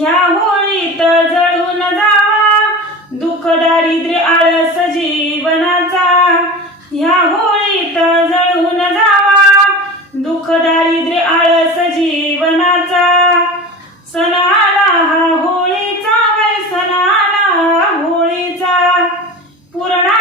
ह्या होळीत जळून जावा. दुःख दारिद्र्य आळस जीवनाचा. ह्या होळीत जळून जावा. दुःख दारिद्र्य आळस जीवनाचा. सण आला हा होळीचा वय सण आला होळीचा. पूर्णा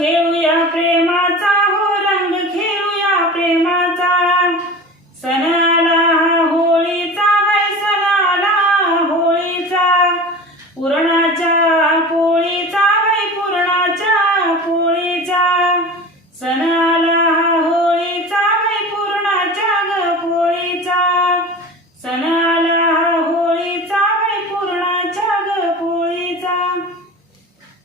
કેવું આપણે